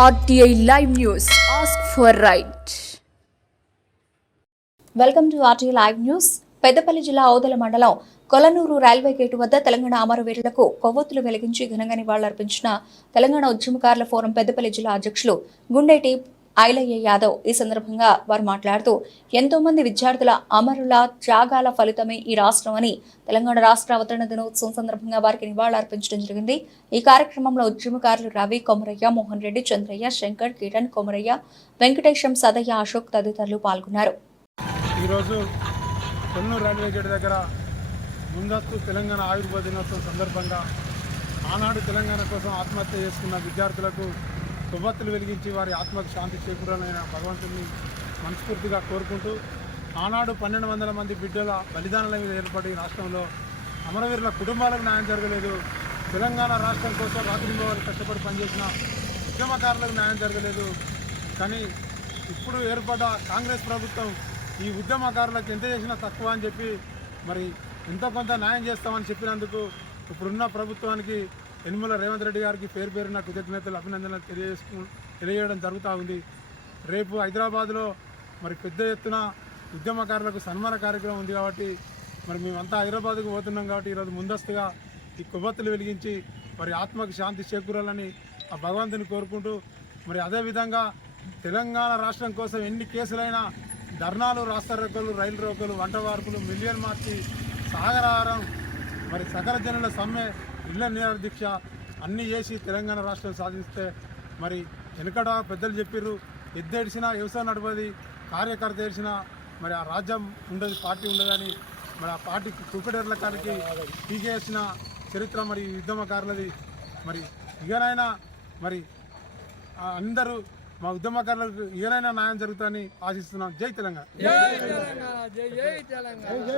RTI Live News. Ask for right. Welcome to RTI Live News. Peddapalli జిల్లా ఔదల మండలం Kolanur railway gate వద్ద తెలంగాణ అమరవీరులకు కొవ్వొత్తులు వెలిగించి ఘనంగా నివాళులర్పించిన తెలంగాణ ఉద్యమకారుల ఫోరం పెద్దపల్లి జిల్లా అధ్యక్షులు గుండేటి ఐలయ్య యాదవ్. ఈ సందర్భంగా వారు మాట్లాడుతూ ఎంతో మంది విద్యార్థుల అమరుల త్యాగాల ఫలితమే ఈ రాష్ట్రం అని తెలంగాణ రాష్ట్ర అవతరణ దినోత్సవం సందర్భంగా వారికి నివాళులర్పించడం జరిగింది. ఈ కార్యక్రమంలో ఉద్యమకారులు రవి, కొమరయ్య, మోహన్ రెడ్డి, చంద్రయ్య, శంకర్, కిరణ్, కొమరయ్య, వెంకటేశం, సదయ్య, అశోక్ తదితరులు పాల్గొన్నారు. ఈరోజు కొల్లూరు రైల్వే గేట్ దగ్గర ముందస్తు తెలంగాణ ఆవిర్భావ దినోత్సవం సందర్భంగా ఆనాడు తెలంగాణ కోసం ఆత్మహత్య చేసుకున్న విద్యార్థులకు కొవ్వొత్తులు వెలిగించి వారి ఆత్మకు శాంతి చేకూరాలైన భగవంతుని మనస్ఫూర్తిగా కోరుకుంటూ ఆనాడు 1200 మంది బిడ్డల బలిదానాల మీద ఏర్పడి రాష్ట్రంలో అమరవీరుల కుటుంబాలకు న్యాయం జరగలేదు. తెలంగాణ రాష్ట్రం కోసం రాత్రింబవళ్ళు కష్టపడి పనిచేసిన ఉద్యమకారులకు న్యాయం జరగలేదు. కానీ ఇప్పుడు ఏర్పడ్డ కాంగ్రెస్ ప్రభుత్వం ఈ ఉద్యమకారులకు ఎంత చేసినా తక్కువ అని చెప్పి మరి ఎంతో కొంత న్యాయం చేస్తామని చెప్పినందుకు ఇప్పుడున్న ప్రభుత్వానికి యనమల రేవంత్ రెడ్డి గారికి పేరున కృతజ్ఞతలు, అభినందనలు తెలియజేయడం జరుగుతూ ఉంది. రేపు హైదరాబాద్లో మరి పెద్ద ఎత్తున ఉద్యమకారులకు సన్మాన కార్యక్రమం ఉంది కాబట్టి మరి మేమంతా హైదరాబాద్కు పోతున్నాం కాబట్టి ఈరోజు ముందస్తుగా ఈ కొవ్వొత్తులు వెలిగించి మరి ఆత్మకు శాంతి చేకూరాలని ఆ భగవంతుని కోరుకుంటూ మరి అదేవిధంగా తెలంగాణ రాష్ట్రం కోసం ఎన్ని కేసులైనా ధర్నాలు, రాస్తారోకోలు, రైలు రోకోలు, వంట వార్పులు, మిలియన్ మార్చి, సాగరహారం, మరి సకల జనుల సమ్మె, ఇళ్ల నిరాహార దీక్ష అన్నీ చేసి తెలంగాణ రాష్ట్రం సాధిస్తే మరి వెనకడ పెద్దలు చెప్పిర్రు, ఎద్దేడిసినా వ్యవసాయం నడపది, కార్యకర్త ఏడిసినా మరి ఆ రాజ్యం ఉండదు, పార్టీ ఉండదని మరి ఆ పార్టీకి క్రికెటర్ల కాడికి పీకేసిన చరిత్ర మరి ఉద్యమకారులది. మరి ఇకనైనా మరి అందరూ మా ఉద్యమకారులకు ఇకనైనా న్యాయం జరుగుతుందని ఆశిస్తున్నాం. జై తెలంగాణ.